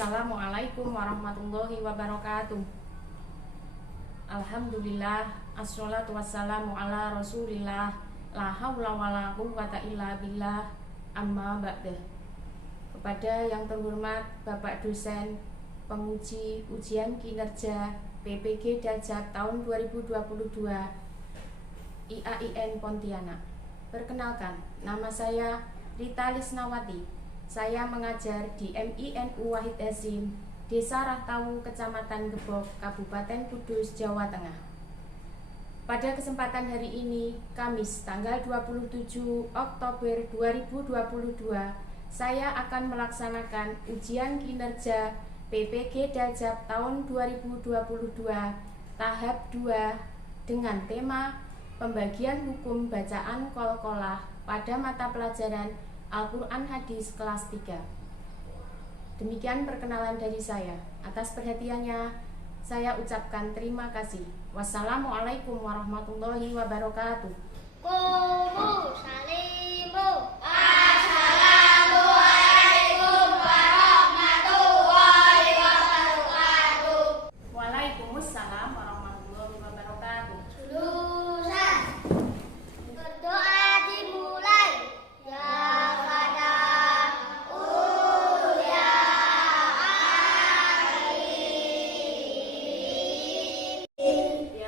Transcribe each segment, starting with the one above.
Assalamualaikum warahmatullahi wabarakatuh. Alhamdulillah, assolatu wassalamu ala rasulillah, la haula wala quwwata illa billah, amma ba'dah. Kepada yang terhormat Bapak dosen penguji ujian kinerja PPG Dajab tahun 2022 IAIN Pontianak. Perkenalkan, nama saya Rita Lisnawati. Saya mengajar di MINU Wahid Hasim, Desa Rahtawu, Kecamatan Gebog, Kabupaten Kudus, Jawa Tengah. Pada kesempatan hari ini, Kamis tanggal 27 Oktober 2022, saya akan melaksanakan ujian kinerja PPG Dajab tahun 2022 tahap 2 dengan tema pembagian hukum bacaan qalqalah pada mata pelajaran Al-Quran Hadis kelas 3. Demikian perkenalan dari saya. Atas perhatiannya, saya ucapkan terima kasih. Wassalamualaikum warahmatullahi wabarakatuh. Kumu salimu. Assalamualaikum warahmatullahi wabarakatuh. Waalaikumsalam warahmatullahi wabarakatuh. Lulusan. Berdoa dimulai. Ya Qadamu ya Alim. Ya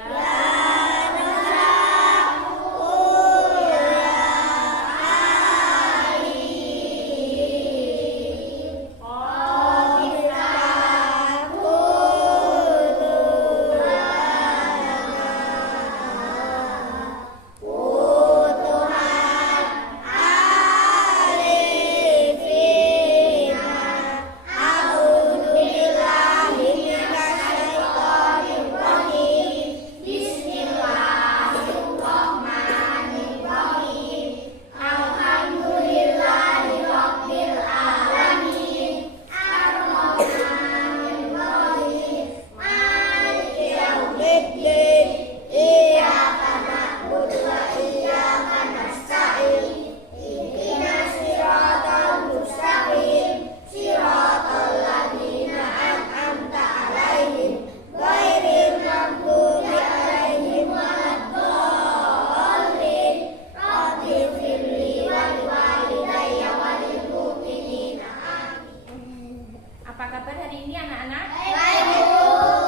apa kabar hari ini anak-anak? Baik, Bu.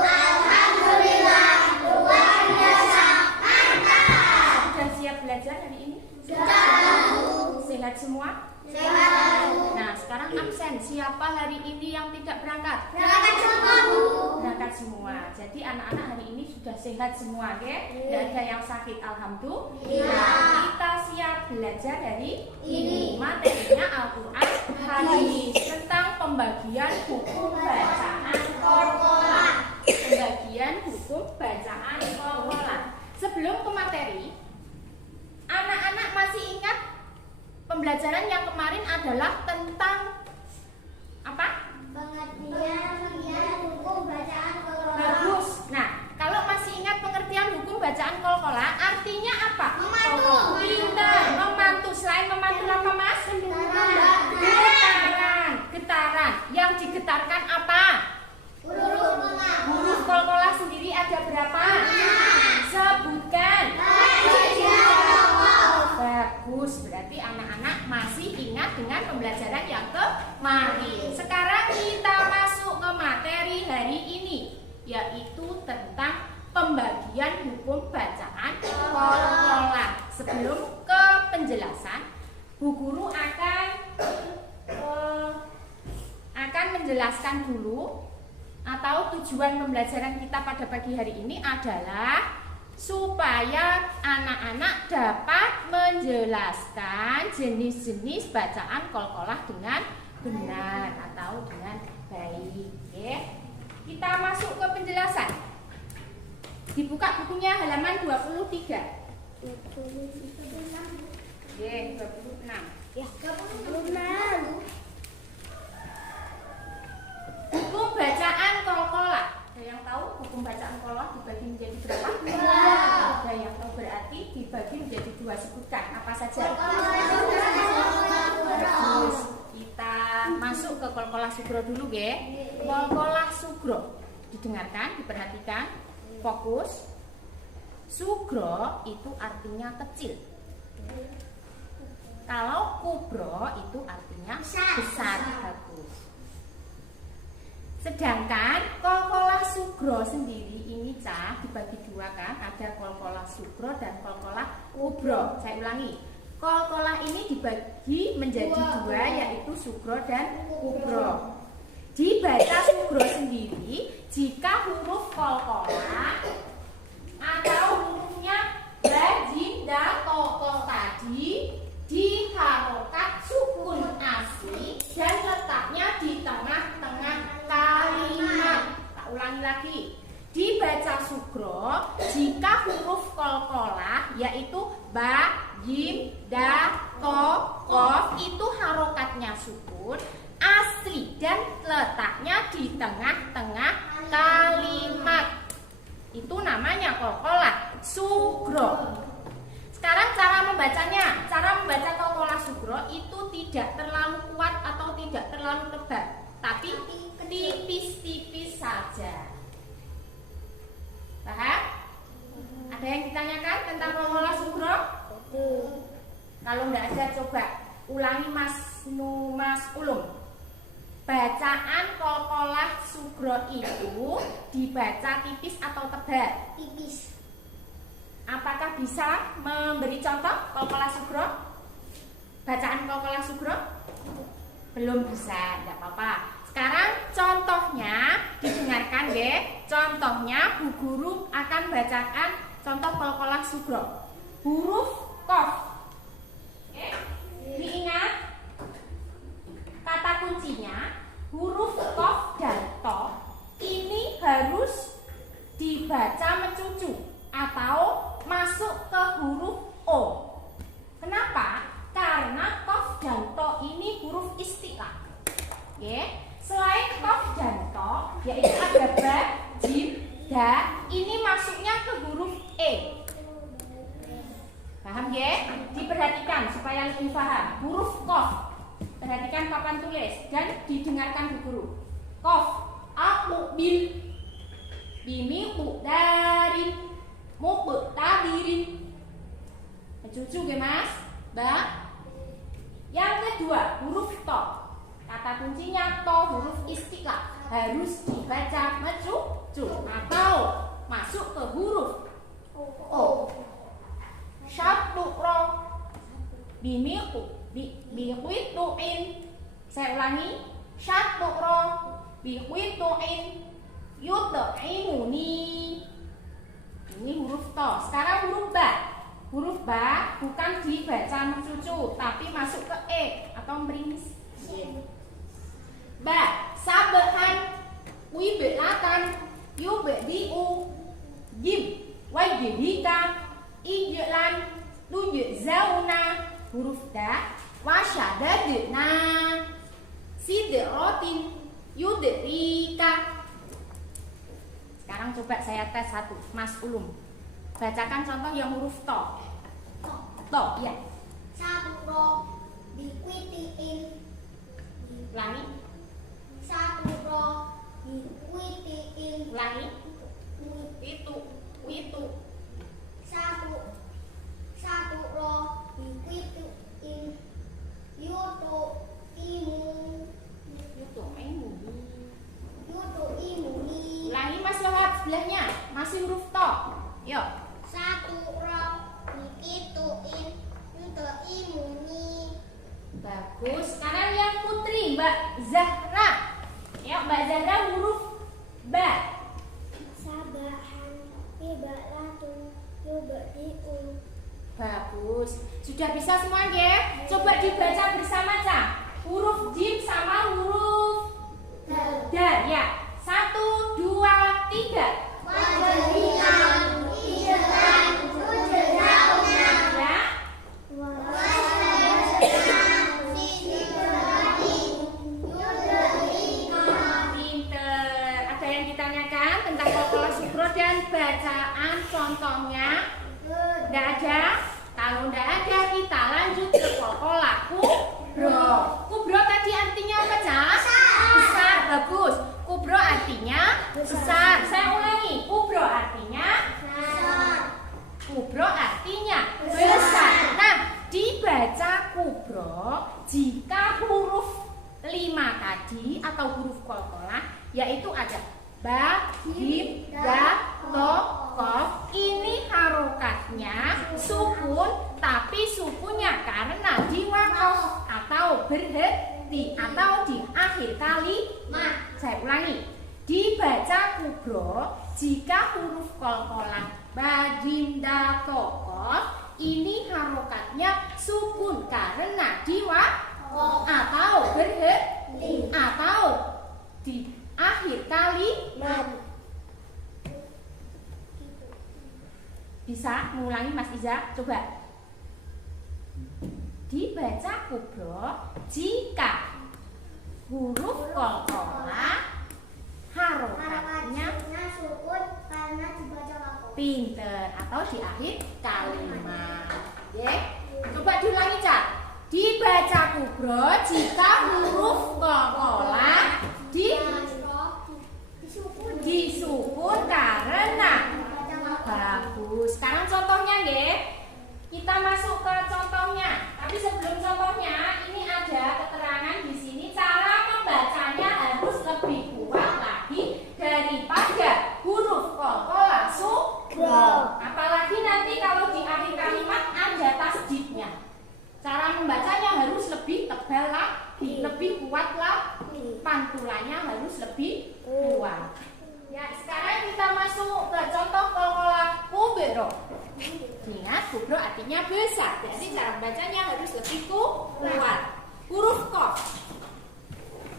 Alhamdulillah, luar biasa. Mantap. Sudah siap belajar hari ini? Sudah, Bu. Sehat semua? Sehat, Bu. Nah, sekarang absen. Siapa hari ini yang tidak berangkat? Berangkat semua, Bu. Berangkat semua. Jadi anak-anak hari ini sudah sehat semua, oke? Tidak ada yang sakit, alhamdulillah. Kita siap belajar hari ini. Materinya Al-Quran Hadis tentang pembagian hukum bacaan qalqalah. Pembagian hukum bacaan qalqalah. Sebelum ke materi, anak-anak masih ingat pembelajaran yang kemarin adalah tentang apa? Pengertian hukum bacaan qalqalah. Bagus. Nah, kalau masih ingat pengertian hukum bacaan qalqalah, artinya apa? Memantu. Pintar, memantu. Selain memantu apa, Mas? Getaran. Getaran. Yang digetarkan apa? Huruf tengah. Huruf qalqalah sendiri ada berapa? Sebutkan. Bagus. Berarti anak-anak masih ingat dengan pembelajaran yang kemarin. Sekarang kita masuk ke materi hari ini, yaitu tentang pembagian hukum bacaan qalqalah. Sebelum ke penjelasan, Bu Guru akan menjelaskan dulu atau tujuan pembelajaran kita pada pagi hari ini adalah supaya anak-anak dapat menjelaskan jenis-jenis bacaan qalqalah dengan benar atau dengan baik. Oke. Kita masuk ke penjelasan. Dibuka bukunya halaman 23. Oke, 26. Ya, 26. Hukum bacaan qalqalah. Ada yang tahu hukum bacaan qalqalah dibagi menjadi berapa? Ada yang tahu, berarti dibagi menjadi 2. Sebutkan apa saja. Bagus. Kita masuk ke ke Qalqalah Sugro dulu nggih. Qalqalah Sugro. Didengarkan, diperhatikan, fokus. Sugro itu artinya kecil. Kalau kubro itu artinya besar. Bagus. Sedangkan Qalqalah Sugro sendiri ini Cah dibagi dua kan, ada Qalqalah Sugro dan Qalqalah Kubro. Saya ulangi, Qalqalah ini dibagi menjadi dua, yaitu Sugro dan Kubro. Dibaca Sugro sendiri jika huruf Qalqalah atau hurufnya ba, jim, da, to, tadi diharokat sukun asli dan letaknya di tengah-tengah kalimat. Tak ulangi lagi. Dibaca Sugro jika huruf Qalqalah yaitu ba, jim, da, to, qaf itu harokatnya sukun asli dan letaknya di tengah-tengah kalimat. Itu namanya Qalqalah Sugro. Sekarang cara membacanya. Cara membaca Qalqalah Sugro itu tidak terlalu kuat atau tidak terlalu tebal, tapi tipis-tipis saja. Paham? Ada yang ditanyakan tentang Qalqalah Sugro? Kalau enggak ada, coba ulangi Mas Ulum. Bacaan Qalqalah Sugro itu dibaca tipis atau tebal? Tipis. Apakah bisa memberi contoh Qalqalah Sugro? Bacaan Qalqalah Sugro? Belum bisa, tidak apa-apa. Sekarang contohnya didengarkan deh. Contohnya Bu Guru akan bacakan contoh Qalqalah Sugro. Huruf qaf. Oke? Diingat kata kuncinya huruf qaf dan to ini harus dibaca mencucu atau masuk ke huruf O. Kenapa? Karena qaf dan to ini huruf istilah. Oke? Selain qaf dan to, yaitu ada ba, jim, da, ini masuknya ke huruf E. Paham ya? Diperhatikan supaya lebih paham. Huruf qaf. Perhatikan papan tulis dan didengarkan Bu Guru. Qaf, aqbil, bimi qdarin, muqtadirin. Mencucu nggih Mas? Mbak. Yang kedua, huruf to. Kata kuncinya to, huruf istiqlal. Harus dibaca mencucu atau masuk ke huruf O. Syatu ro, bimi biqituin. Saya ulangi, syaturo biqituin yud'imuni. Ini huruf to. Sekarang huruf ba. Huruf ba bukan dibaca mencucu tapi masuk ke E atau merimis. Ba, sabahan, wibelatan, yubdiu, jim, wajibika, ijlan, tujzauna. Huruf da, wasyadadna, sidrotin, yudrika. Sekarang coba saya tes satu, Mas Ulum. Bacakan contoh yang huruf to. To, ya. Saburo dikuitiin. Ulangi. Saburo dikuitiin. Ulangi. Itu. Saburo dikuitiin. Yudu'imuni. Ulangi Mas Wahab sebelahnya. Masih huruf to. Yuk. Saburo dikuitiin. Yudu'imuni. Bagus. Sekarang yang putri Mbak Zahra. Ya, Mbak Zahra huruf ba. Sabahan ibaratun yubdi'u. Bagus. Sudah bisa semua ya? Coba dibaca bersama Cah. Huruf jim sama huruf da. Ya. 1, 2, 3. Wajiban, ijlan, tujzauna. Ya. Pinter. Ada yang ditanyakan tentang Qalqalah Sugro dan bacaan contohnya? Tidak ada? Kalau tidak ada, kita lanjut ke Qalqalah Kubro. Kubro tadi artinya apa, Cah? bagus. Kubro artinya besar. Saya ulangi, kubro artinya kubro artinya besar. Nah, dibaca kubro jika huruf 5 tadi atau huruf qalqalah, yaitu ada ba, jim, da, to, kof. Ini harokatnya sukun, tapi sukunnya karena di wakof atau berhenti atau di akhir kalimat. Saya ulangi, dibaca kubro jika huruf qalqalah ba, jim, da, to, kof. Ini harokatnya sukun karena di wakof atau berhenti atau di akhir kalimat. Bisa mengulangi Mas Iza? Coba. Dibaca kubro jika huruf qalqalah harokatnya sukun karena dibaca wakof. pinter atau di akhir kalimat. Ya. Coba diulangi, Cak. Dibaca kubro jika huruf qalqalah disukun karena bagus. Sekarang contohnya, nggih. Kita masuk ke contohnya. Tapi sebelum contohnya, ini ada keterangan di sini cara membacanya harus lebih kuat lagi daripada huruf qalqalah sukro. Apalagi nanti kalau di akhir kalimat ada tasdidnya. Cara membacanya harus lebih tebal lagi, lebih kuat lagi. Pantulannya harus lebih kuat. Ya, sekarang kita masuk ke contoh qalqalah kubro. Ingat, kubro artinya besar. Jadi cara bacanya harus lebih kuat. Huruf qaf.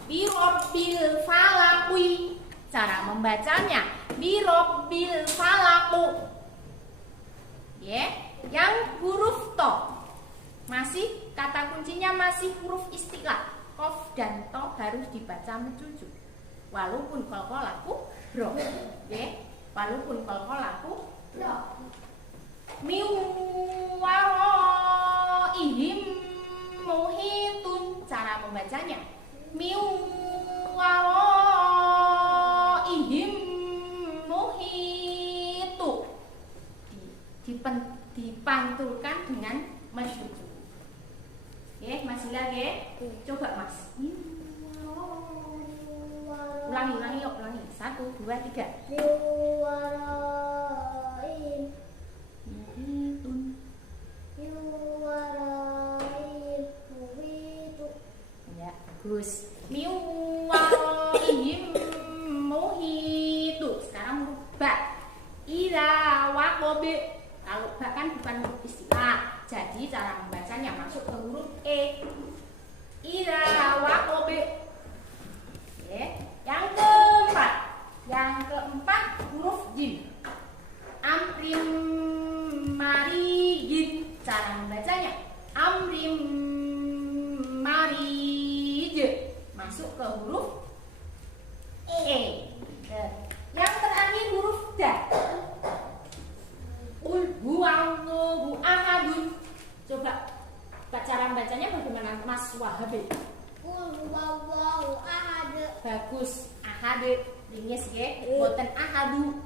Birobbil falaqi. Cara membacanya birobbil falaqu. Ya, yang huruf to. Masih kata kuncinya masih huruf istilah. Qaf dan to harus dibaca mencucuk. Walaupun qalqalah kubro. Ya, walaupun qalqalah kubro. Min waraihim muhitun. Cara membacanya min waraihim muhitu. Dipantulkan dengan mencucuk. Oke, masih lagi. Coba Mas. Ulangi yuk, ulangi. 1, 2, 3. Ya, bagus. Miwaraihim muhitu. Sekarang huruf ba. Ila waqobe. Kalau ba kan bukan huruf istilah. Jadi cara membacanya masuk ke huruf e. Ila waqobe. Yang keempat huruf jim. Amrim marijid. Cara membacanya amrim marij. Masuk ke huruf e. Yang terakhir huruf da. Qul huwallahu ahadun. Coba cara bacanya bagaimana Mas Wahabi? Qul huwallahu ahad. Bagus. Ahad ringis nggih, boten ahadu.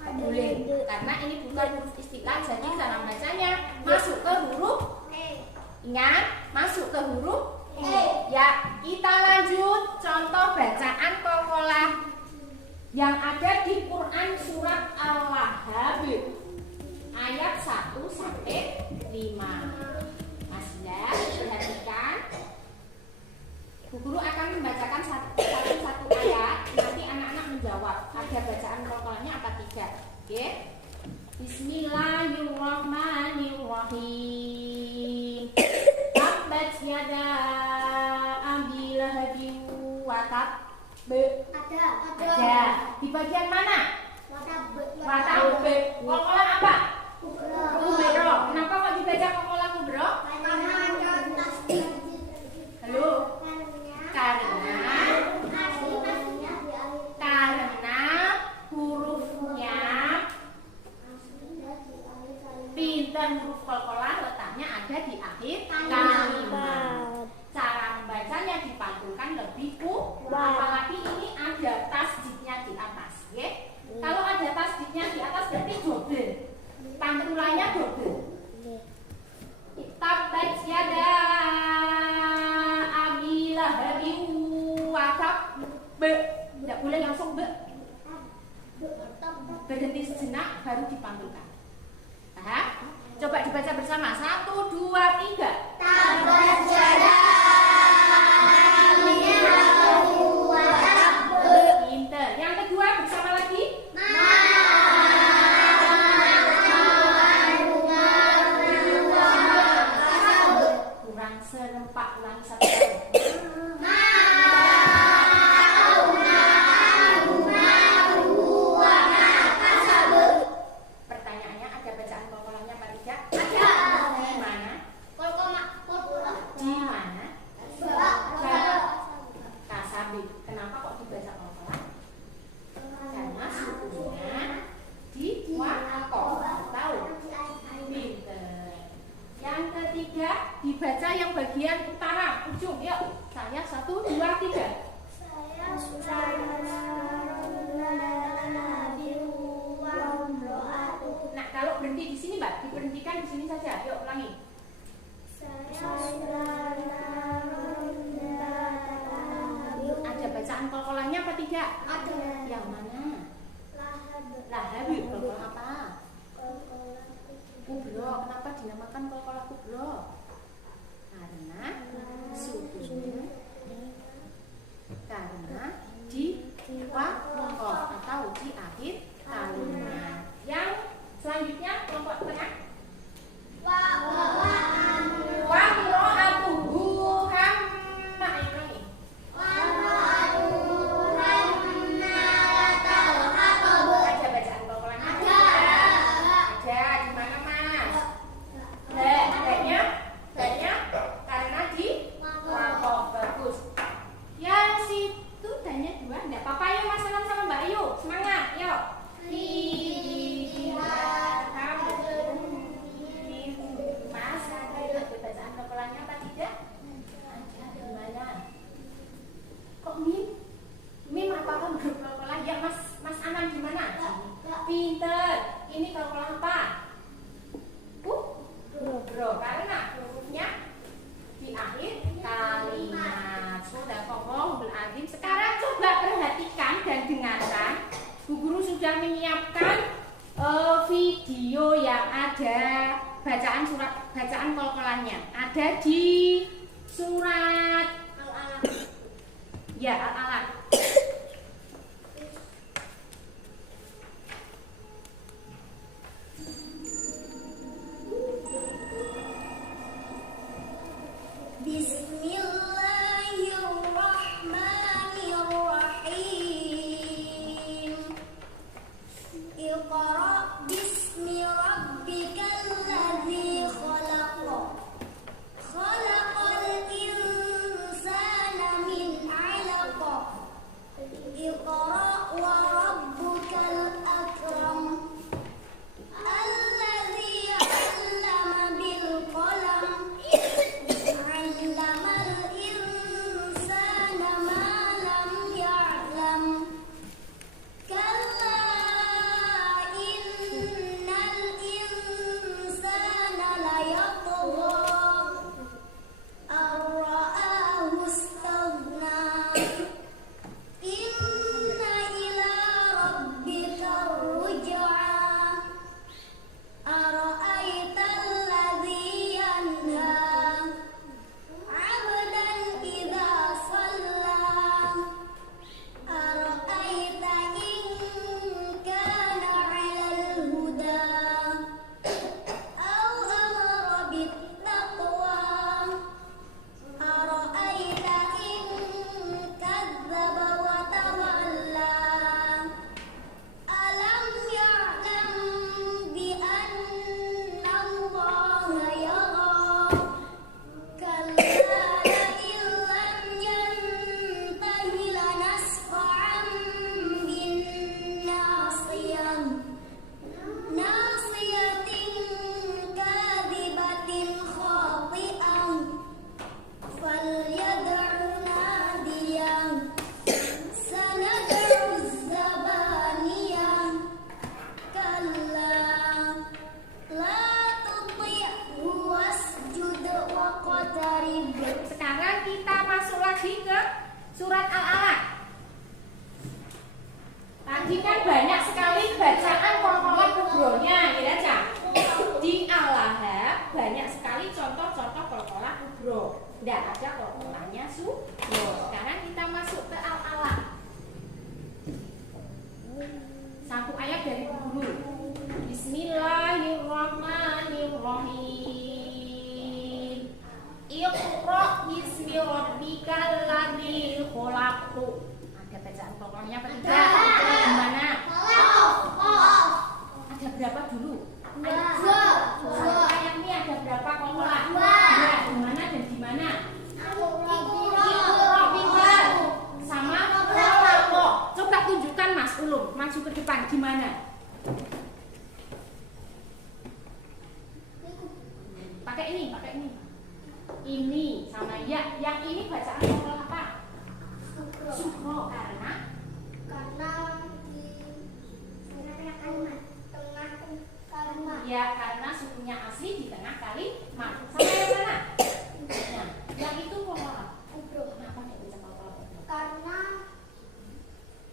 Boleh, karena ini bukan huruf istilah, jadi cara bacanya masuk ke huruf E. Ingat, masuk ke huruf E. Ya, kita lanjut contoh bacaan qalqalah yang ada di Quran surat Al-Lahab ayat 1 sampai 5. Mas ya, perhatikan. Bu Guru akan membacakan satu ayat, nanti anak-anak menjawab. Ada bacaan qalqalahnya apa tidak? Oke. Bismillahirrahmanirrahim. Tabbat yada abi lahabin wa tab. Ada. Di bagian mana? Watab. Qalqalah apa? Kubro. Kenapa kok dibaca qalqalah kubro? Halo. Karena hurufnya pinter, huruf qalqalah letaknya ada di akhir kalimat. Cara membacanya dipantulkan lebih kuat. Apalagi ini B. Tidak boleh langsung B. Berhenti sejenak baru dipanggilkan. Paham? Coba dibaca bersama. 1, 2, 3. Tabat yada Pinter. Yang kedua bersama lagi. Kurang serempak, ulangi satu kali. Pertanyaannya, ada bacaan kolkolahnya apa tidak? Ada. Di mana? Di mana? Kasabik. Kenapa kok dibaca kolkolah? Karena sukunya di wakof. Tahu? Pinter. Yang ketiga dibaca yang bagian utara ujung. Yuk, saya 1, 2, 3. Saya sudah Nah, kalau berhenti di sini, Mbak, diberhentikan di sini saja. Yuk, ulangi. Ada bacaan kolkolahnya apa tidak? Ada. Yang mana? Lahabi. Kolkolah apa? Kubro. Kenapa dinamakan kolkolah kubro? Karena sukunya karena di wakof atau di akhir kalimat. Yang selanjutnya kelompok tengah. Wa qira'atuhu hamma. Ini. Ada bacaan kolkolahnya? Ada. Di mana, Mas? Adanya karena di wakof. Bagus. Yang situ tanya 2. Enggak apa-apa, yuk Mas Salam sama Mbak Ayu. Semangat, yuk. Mas, ada bacaan kolkolahnya apa tidak? Ada. Di mana? Kok mim? Mim apakah grup kolkolah? Ya, Mas Anam di mana? Pinter. Ini kolkolah apa? Bro. Karena hurufnya di akhir kalimat. Sadaqallahul azim. Sekarang coba perhatikan dan dengarkan. Bu Guru sudah menyiapkan video yang ada bacaan kolkolahnya. Ada di surat ya Al-Alaq. Bismillahirrahmanirrahim. Iqra bismi rabbikal ladzi khalaq. Khalaqal insana min 'alaq. Tadi kan banyak sekali bacaan kolkolah kubronya, ya Ca? Di Al-Lahab banyak sekali contoh-contoh kolkolah kubro. Tidak ada kolkolahnya subro. Sekarang kita masuk ke Al-Alaq. Satu ayat dari guru. Bismillahirrahmanirrahim. Iqra bismi rabbikal ladzi khalaq. Ada bacaan kolkolahnya apa tidak? Gimana? Ada berapa dulu? Ayat ini ada berapa kolkolah? Ya, di mana dan di mana? Sama kolako. Coba tunjukkan Mas Ulum, maju ke depan gimana? Pakai ini. Ini sama ya. Yang ini bacaan kolkolah apa? Sukro karena ya karena sukunya asli di tengah kalimat. Sama yang mana? Nah, yang itu kolkolah. Kenapa nggak bisa kolkolah? Karena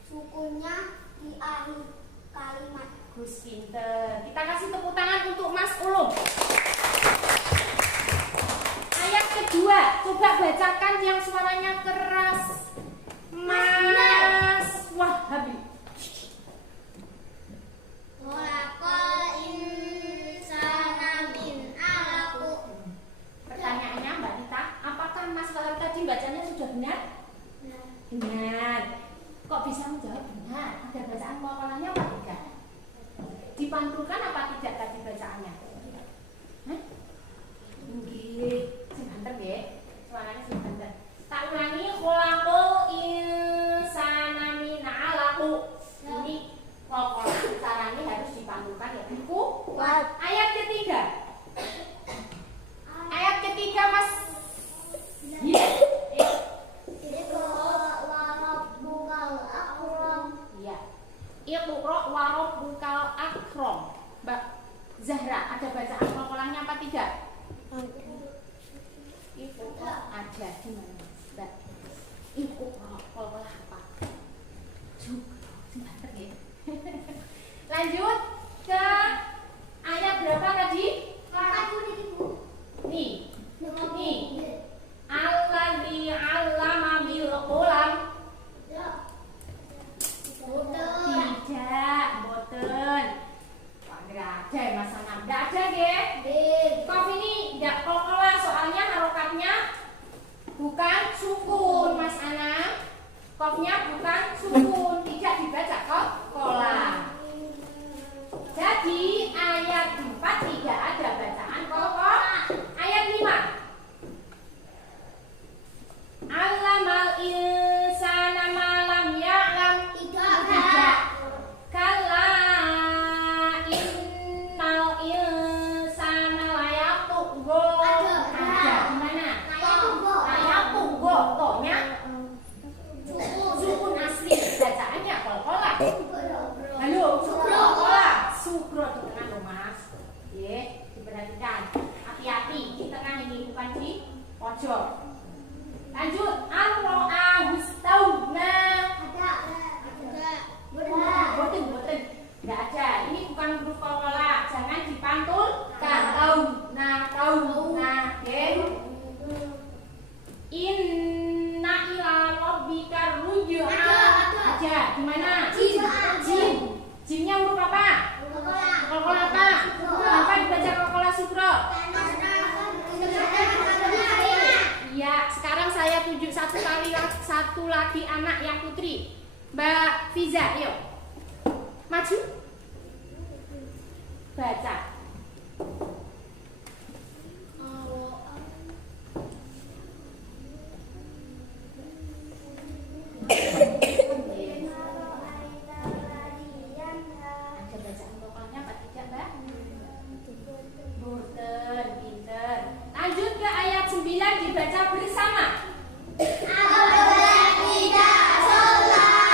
sukunya di akhir kalimat. Gus pinter. Kita kasih tepuk tangan untuk Mas Ulum. Ayat kedua, coba bacakan yang suaranya keras. Mas Wahabi. Khalaqal insana min 'alaq. Pertanyaannya Mbak Dita, apakah Mas Wahab tadi bacanya sudah benar? Benar. Kok bisa menjawab benar? Ada bacaan kolkolahnya apa tidak? Dipantulkan apa tidak tadi bacaannya? Hah? Nggih, sebentar ya. Suaranya sebentar. Tak ulangi, khalaqal insana min 'alaq. Ini kolkolah caranya harus dipantulkan ya. Ayat ketiga. Ayat ketiga Mas. Iya. Iya. Iqra wa rabbukal akram. Mbak Zahra, ada bacaan kolkolahnya apa tidak? Iqra ada di mana? Mbak. Iqra kolkolah apa? Sebentar ya. Lanjut ke ayat berapa tadi? Nih. Alladzi 'allama bil qalam. Tidak, boten. Pak ada Mas Anam. Enggak ada, nggih? Kof ini enggak kolkolah soalnya harokatnya bukan sukun, Mas Anam. Kofnya bukan sukun, tidak dibaca kolkolah. Jadi ayat 4 tidak ada bacaan kolkolah. Ayat 5. Allamal insana ma lam ya'lam. Tidak. Kalla innal insana layatugha. Ada di mana? Layatugha. Tohnya sukun asli. Bacaannya kolkolah. Halo, kolkolah. Sukro di tengah loh Mas. Ya, diperhatikan. Hati-hati di tengah ini bukan di pojok. Lanjut, Al-Ro'ahustawna. Boten. Enggak ada. Ini bukan huruf kolkolah. Jangan dipantulkan. Tauna. Oke. Inna ila rabbika ruj'a. Ada. Di mana? Jim. Jimnya huruf apa? Kolkolah apa? Kenapa dibaca kolkolah sukro? Iya, sekarang saya tunjuk satu lagi anak yang putri. Mbak Fiza, yuk. Maju. Baca. Ada bacaan kolkolahnya apa tidak, Mbak? Boten, pinter. Lanjut ke ayat 9 dibaca bersama.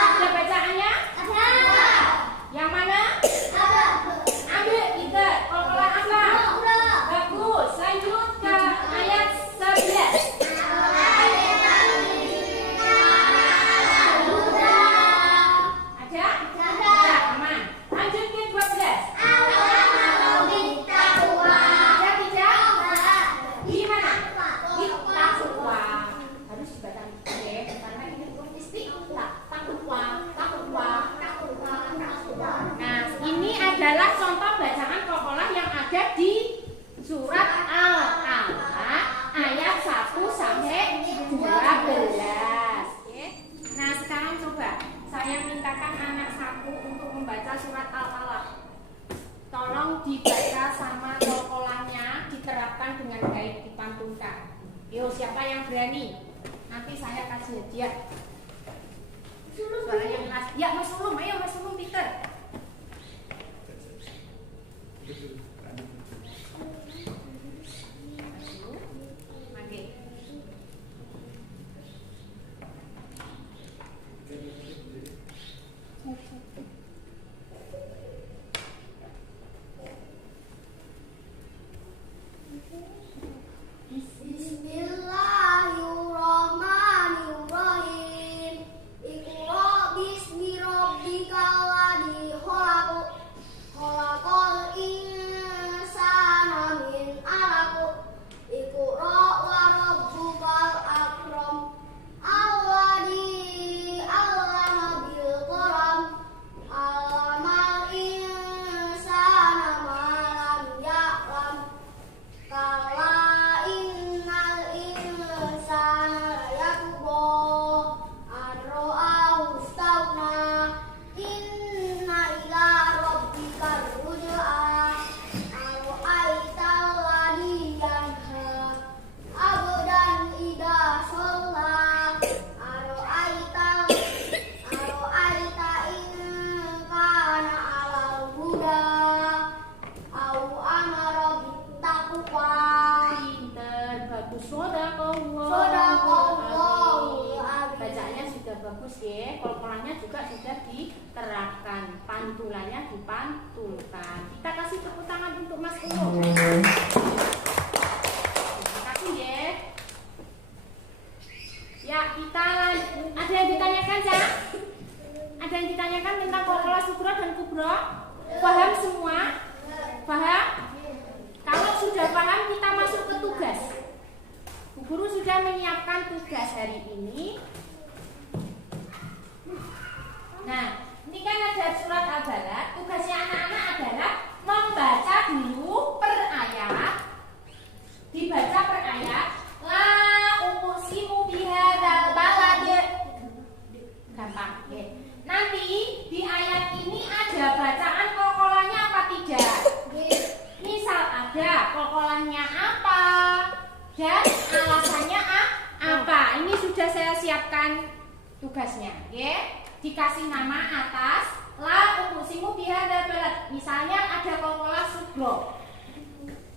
Ada bacaannya? Yang mana? Ambil, pinter. adalah contoh bacaan Qalqalah yang ada di surat Al-Alaq ayat 1 sampai 12. Oke. Nah, sekarang coba saya mintakan anak saku untuk membaca surat Al-Alaq. Tolong dibaca sama Qalqalahnya, diterapkan dengan baik, dipantunkan. Yo, siapa yang berani? Nanti saya kasih hadiah. Suaranya keras. Ya, Mas Ulum, ayo Mas Ulum, Peter. Bismillahirrahmanirrahim. Iqra bismi rabbikal ladzi khalaq. Khalaqal insana min 'alaq. Iqra wa rabbukal akram. Alladzi 'allama bil qalam. 'Allamal insana ma lam ya'lam. Kala innal insana layatgha an ra'ahu istaghna. Inna ila rabbika ruj'a. Ara'aital ladzi yanha abdan idza shalla. Ara'aita in kana 'alal huda au amara bittaqwa. Pinter, bagus. Shadaqallah. Shadaqallahul azim. Bacaannya sudah bagus ya. Qalqalahnya juga sudah diterapkan. Pantulannya dipantulkan. Kita kasih tepuk tangan untuk Mas Ulum. Terima kasih ya. Ya, kita ada yang ditanyakan ya? Ada yang ditanyakan tentang Qalqalah Sughra dan Kubra? Paham semua? Paham? Kalau sudah paham, kita masuk ke tugas. Bu Guru sudah menyiapkan tugas hari ini. Nah, ini kan ada surat Al-Balad. Tugasnya anak-anak adalah membaca dulu per ayat. Dibaca per ayat. La uqsimu bihadzal balad. Gampang, ya. Nanti di ayat ini ada bacaan Qalqalahnya apa tidak? Misal ada Qalqalahnya apa dan alasannya apa. Ini sudah saya siapkan tugasnya, ya. Dikasih nama atas la uqsimu bihadzal balad. Misalnya ada Qalqalah Sughra.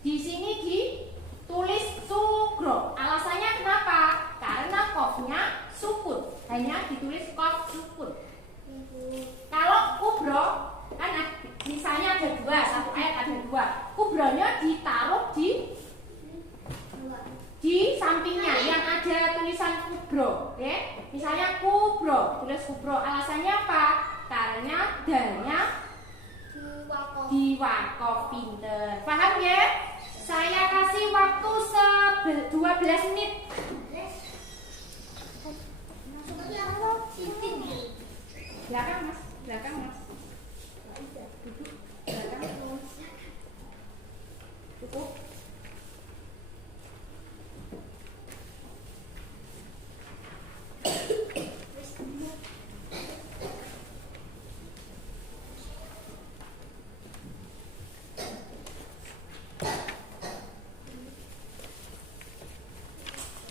Di sini ditulis Sughra. Alasannya kenapa? Karena qafnya sukun. Hanya ditulis qaf sukun. Kalau Kubra kan misalnya ada dua, satu ayat ada dua. Kubranya ditaruh di sampingnya yang ada tulisan Kubra, ya. Misalnya Kubra, tulis Kubra. Alasannya apa? Karena dalnya diwakaf. Pinter. Paham ya? Saya kasih waktu 12 menit. Belakang Mas, belakang Mas. Duduk, belakang. Cukup.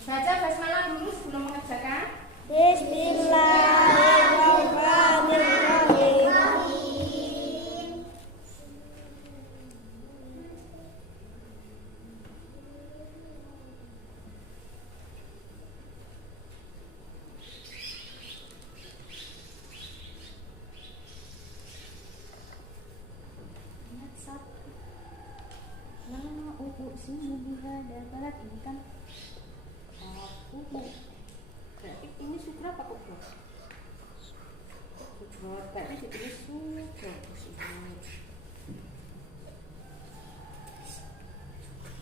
Baca basmalah dulu sebelum mengerjakan. Bismillahirrahmanirrahim. Ayat 1. La uqsimu bihadzal balad, ini kan berarti ini Sughra apa Kubra? Sughra, berarti ditulis Sughra.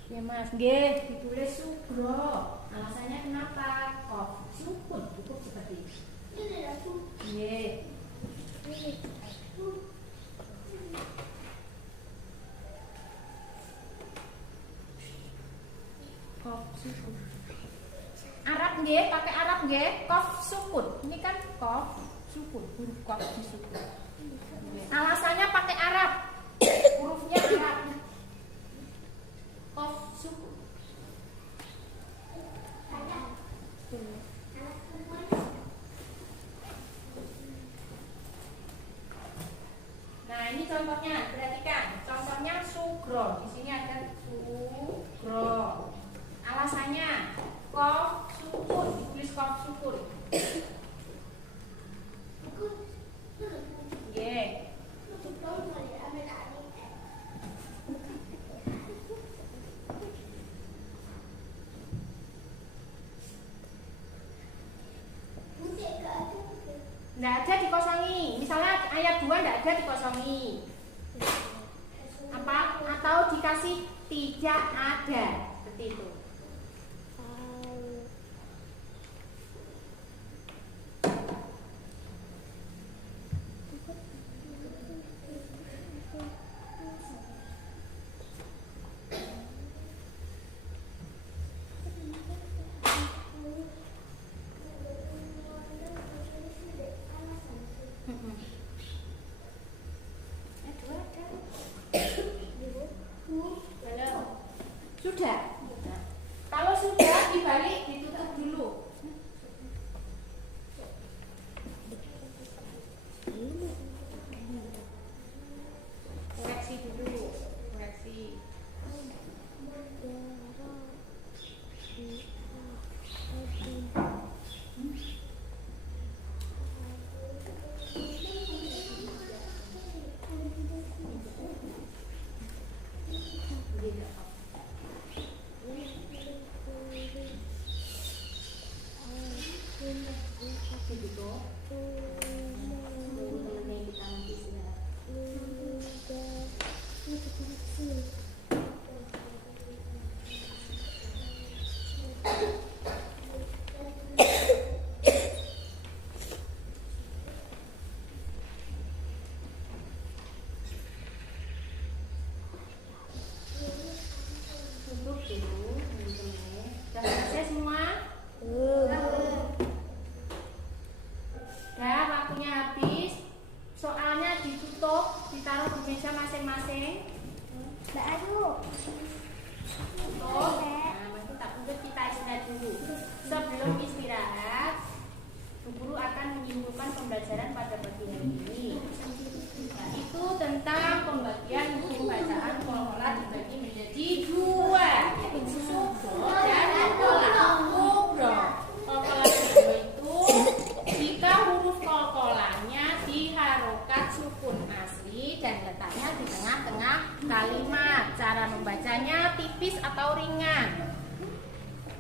Ya Mas, nggih, ditulis Sughra. Alasannya kenapa? Qaf sukun, cukup seperti ini. Nggih. Arab nggih, pakai Arab nggih, qaf sukun. Ini kan qaf sukun, huruf qaf disukun. Alasannya pakai Arab. Hurufnya Arab. Qaf sukun. Nah, ini contohnya, perhatikan. Contohnya sugro. Di sini ada sugro. Alasannya qaf sukun, ditulis qaf sukun. Nggih. Nggak ada dikosongi. Misalnya ayat 2 nggak ada dikosongi. Apa? Atau dikasih tidak ada. Seperti itu. Sudah. Nah, kalau sudah dibalik, ditutup dulu. Koreksi dulu, koreksi. Tutup dulu, sudah selesai semua? Dah, waktunya habis. Soalnya ditutup, ditaruh di meja masing-masing. Mbak Adu. Tutup. Nah, itu tak lanjut, kita istirahat dulu. Sebelum istirahat, Bu Guru akan menyimpulkan pembelajaran pada pagi hari ini. Nah, itu tentang pembagian buku bacaan Qolqolah dibagi menjadi 2, yaitu sugro dan Qolqolah kubro. Qolqolah kubro itu jika huruf Qolqolahnya diharokat sukun asli dan letaknya di tengah-tengah kalimat. Cara membacanya tipis atau ringan.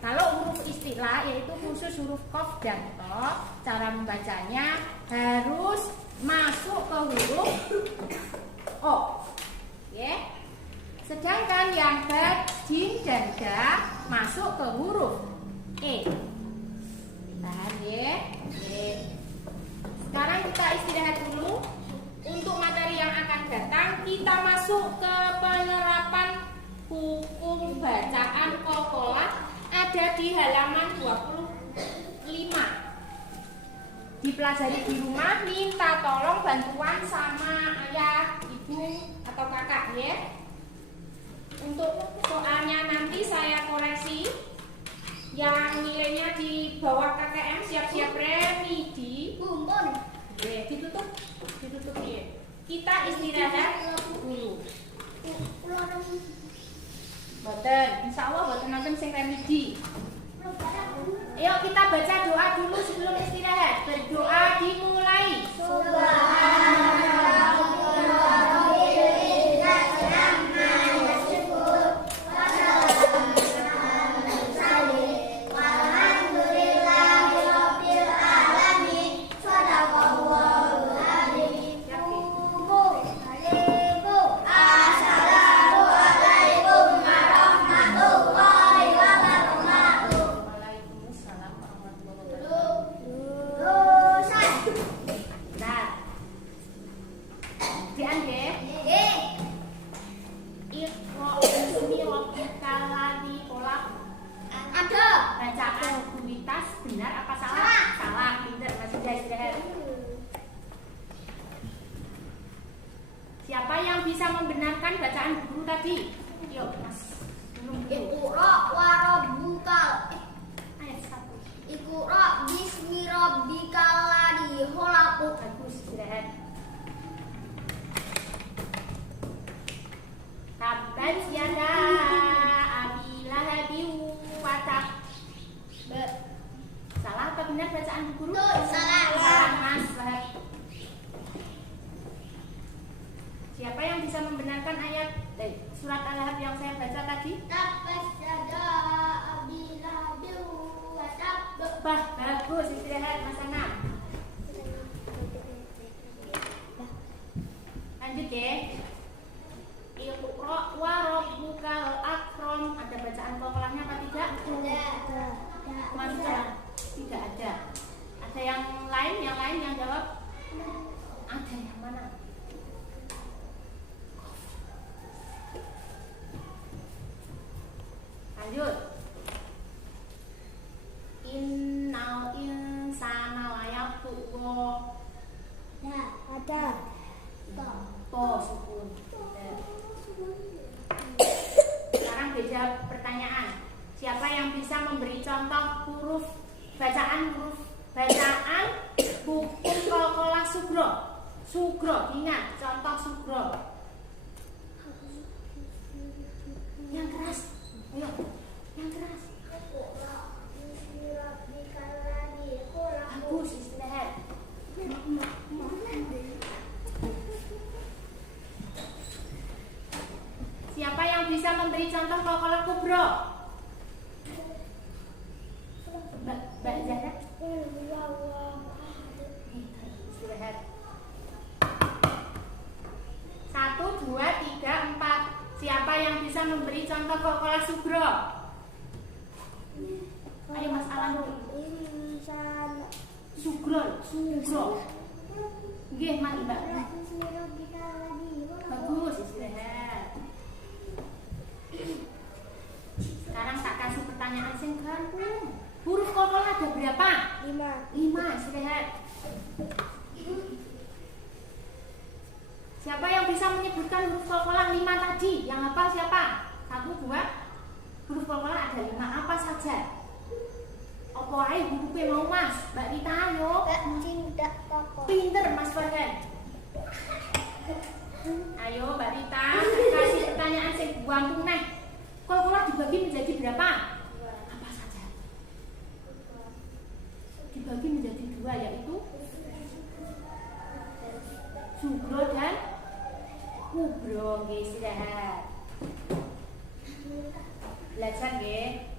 Kalau huruf istilah yaitu khusus huruf qaf dan to, cara membacanya harus masuk ke huruf o. Ya. Sedangkan yang ba, jim dan da masuk ke huruf e. Tahan ya. Oke. Sekarang kita istirahat dulu. Untuk materi yang akan datang kita masuk ke penerapan hukum bacaan Qolqolah. Ada di halaman 25. Dipelajari di rumah, minta tolong bantuan sama ayah, ibu, atau kakak ya. Untuk soalnya nanti saya koreksi. Yang nilainya di bawah KKM siap-siap remedi. Bumbun. Ditutup ya. Kita istirahat dulu. Boten, insya Allah boten nonton sing remedi. Ayo kita baca doa dulu sebelum istirahat. Berdoa dimulai. Assalamualaikum warahmatullahi wabarakatuh. bisa membenarkan bacaan guru tadi? Yuk, Mas. Iqra wa rabbukal Ayat 1. Iqra bismi rabbikal ladzi khalaq. Bagus, istirahat. Tabbat yada abi lahabin wa tab. Salah atau benar bacaan guru? Salah. Salah, Mas. Siapa yang bisa membenarkan ayat surat Al-Lahab yang saya baca tadi? Tabbat yada abi lahabin wa tab. Bagus, istirahat Mas Anam. Lanjut ya. Iqra wa rabbukal akram. Ada bacaan qalqalahnya apa tidak? Masuk. Tidak ada. Ada yang lain yang jawab? Ada yang mana? Lanjut. Innal insana layatgha. Ya, ada. Sukun. Sekarang beda pertanyaan. Siapa yang bisa memberi contoh huruf bacaan hukum qalqalah sugro? Sugro, ingat contoh sugro. Yang keras. Ayo, yang keras. Bagus, istirahat. Siapa yang bisa memberi contoh qalqalah kubro? Mbak Zahra. Istirahat. 1, 2, 3, 4. Siapa yang bisa memberi contoh qalqalah sugro? Ayo Mas Alan. Sugro. Nggih, Mas Mbak. Bagus, istirahat. Sekarang tak kasih pertanyaan sing gampang. Huruf qalqalah ada berapa? 5, istirahat. Siapa yang bisa menyebutkan huruf qalqalah 5 tadi? Yang hafal siapa? 1, 2. Huruf qalqalah ada 5 apa saja? Apa ae hurufnya mau Mas? Mbak Rita ayo. Pinter Mas Farhan. Ayo Mbak Rita, kasih pertanyaan sing gampang neh. Qalqalah dibagi menjadi berapa? Apa saja? Dibagi menjadi 2 yaitu sugro dan kubro. Nggih, istirahat. Belajar nggih.